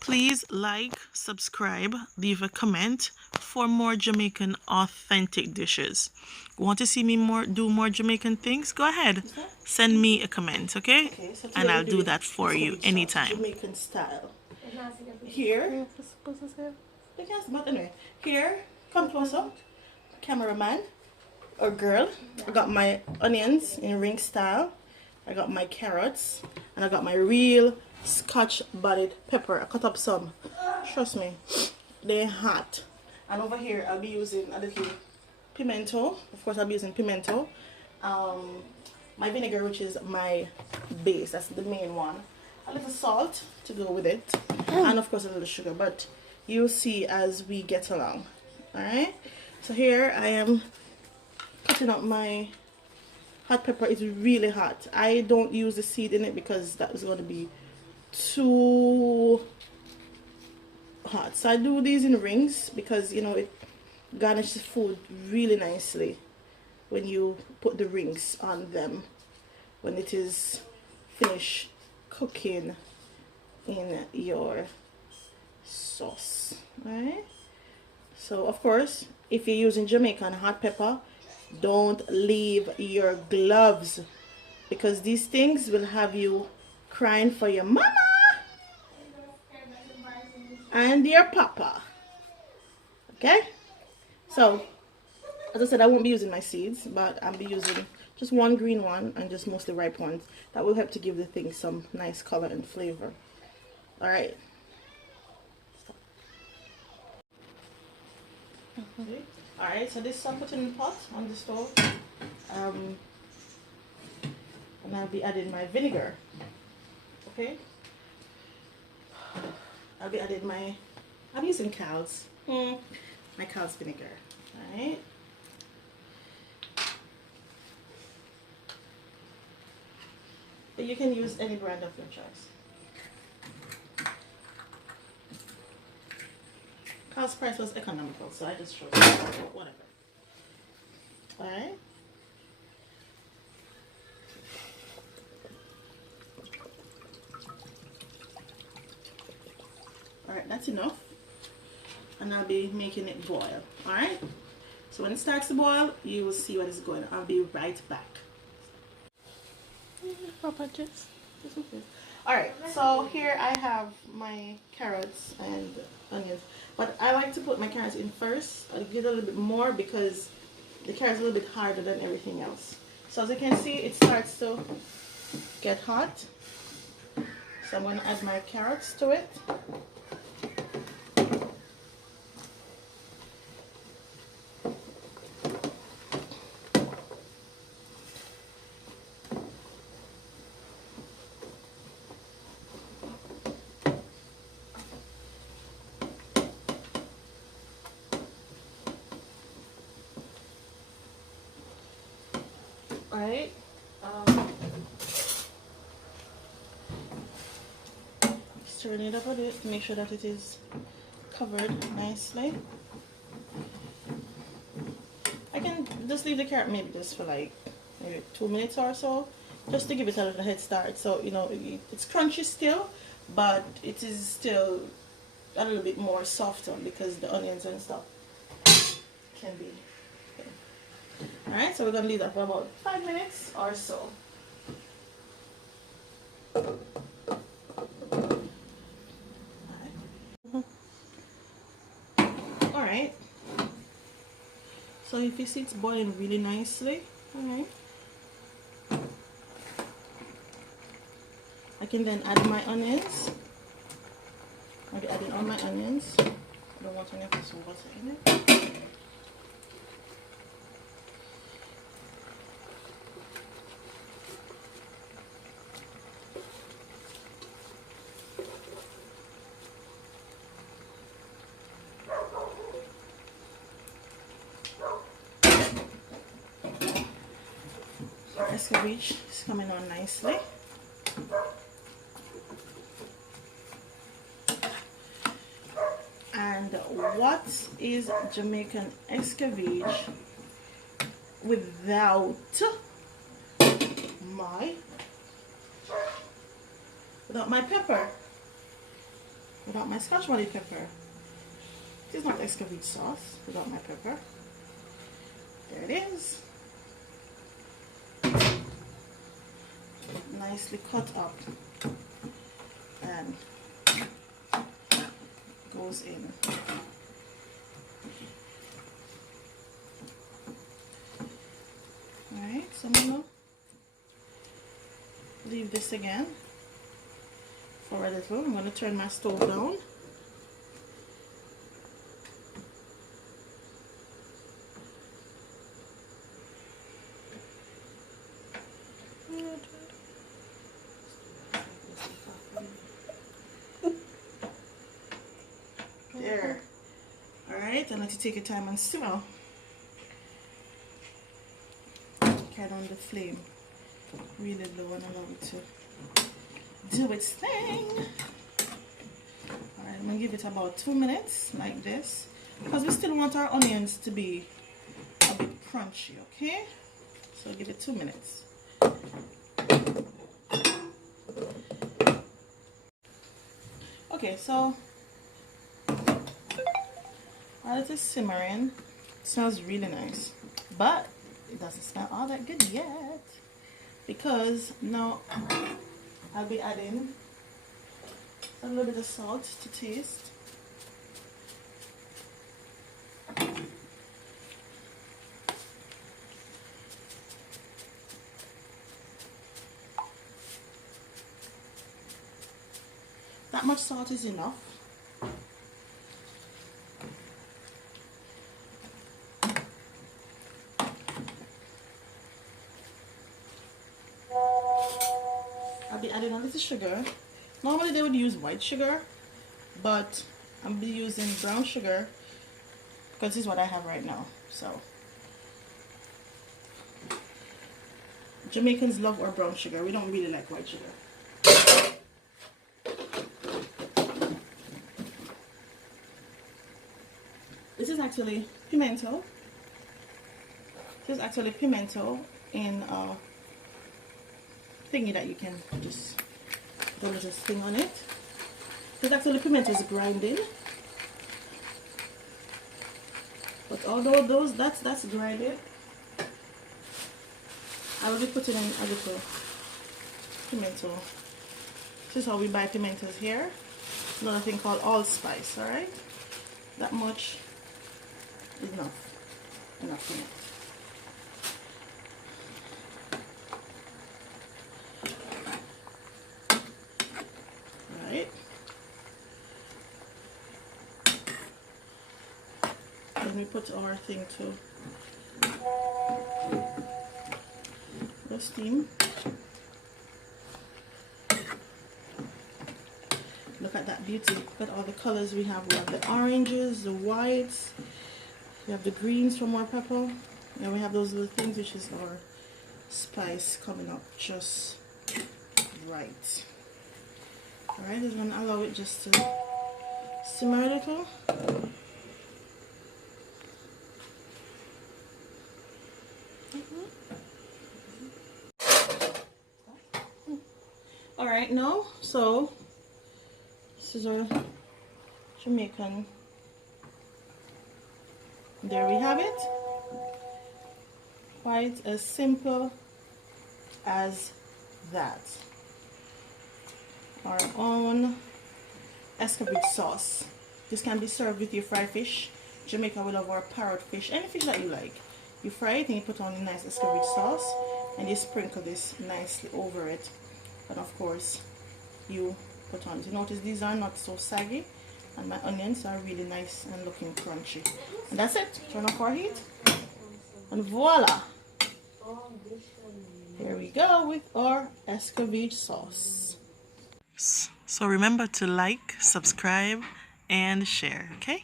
Please like, subscribe, leave a comment for more Jamaican authentic dishes. Want to see me do more Jamaican things? Go ahead. Send me a comment, okay? Okay, so And today I'll we're do doing that for you Escovitch sauce, anytime. Jamaican style. Here, but anyway, here, come closer, cameraman or girl. I got my onions in ring style. I got my carrots, and I got my real Scotch bonnet pepper. I cut up some. Trust me, they're hot. And over here, I'll be using a little pimento. Of course, I'll be using pimento. My vinegar, which is my base, that's the main one. A little salt to go with it, and of course a little sugar. But you'll see as we get along. All right. So here I am cutting up my hot pepper. It's really hot. I don't use the seed in it because that is going to be too hot. So I do these in rings because you know it garnishes food really nicely when you put the rings on them when it is finished cooking in your sauce. Right? So of course, if you're using Jamaican hot pepper, don't leave your gloves because these things will have you crying for your mama and your papa. Okay? So, as I said, I won't be using my seeds, but I'll be using just one green one and just mostly ripe ones. That will help to give the thing some nice color and flavor. Alright. Okay. Alright, so this I'm putting in the pot on the stove. And I'll be adding my vinegar. Okay? I'll be adding I'm using cow's. My cow's vinegar. Alright? You can use any brand of your choice. Cow's price was economical, so I just chose whatever. Alright? Alright, that's enough. And I'll be making it boil. Alright? So when it starts to boil, you will see what is going on. I'll be right back. Papa, just okay. Alright, so here I have my carrots and onions. But I like to put my carrots in first. I'll get a little bit more because the carrot's a little bit harder than everything else. So as you can see, it starts to get hot. So I'm going to add my carrots to it. Alright. Stirring it up a bit to make sure that it is covered nicely. I can just leave the carrot maybe just for like maybe 2 minutes or so, just to give it a little head start. So you know it's crunchy still, but it is still a little bit more softer because the onions and stuff can be. Okay. All right, so we're gonna leave that for about 5 minutes or so. All right. So if you see it's boiling really nicely, all right, I can then add my onions. I'll be adding all my onions. I don't want any of this water in it. Escovitch is coming on nicely. And what is Jamaican Escovitch without my pepper? Without my Scotch bonnet pepper. It is not Escovitch sauce without my pepper. There it is. Nicely cut up and goes in. Alright, so I'm gonna leave this again for a little. I'm gonna turn my stove down. There. Alright, and let you take your time and simmer. Turn on the flame really low and allow it to do its thing. Alright, I'm going to give it about 2 minutes like this because we still want our onions to be a bit crunchy, okay? So give it 2 minutes. Okay, so while it is simmering, it smells really nice, but it doesn't smell all that good yet because now I'll be adding a little bit of salt to taste. That much salt is enough. I'll be adding a little sugar. Normally they would use white sugar, but I'll be using brown sugar because this is what I have right now. So Jamaicans love our brown sugar. We don't really like white sugar. This is actually pimento. This is actually pimento in a thingy that you can just do a little thing on it. This actually pimento is grinded. But although that's grinded, I will be putting in a little pimento. This is how we buy pimentos here. Another thing called allspice, alright? That much is enough for me. Alright. Then we put our thing to the steam. Look at that beauty. Look at all the colors we have. We have the oranges, the whites, we have the greens from our pepper, and we have those little things which is our spice coming up just right. Alright, I'm going to allow it just to simmer a little. Alright, now, so this is our Jamaican. There we have it. Quite as simple as that. Our own Escovitch sauce. This can be served with your fried fish. Jamaica will love our parrot fish, any fish that you like. You fry it and you put on a nice Escovitch sauce and you sprinkle this nicely over it. And of course, you put on. You notice these are not so saggy, and my onions are really nice and looking crunchy. And that's it. Turn off our heat, and voila! Here we go with our Escovitch sauce. So remember to like, subscribe, and share, okay?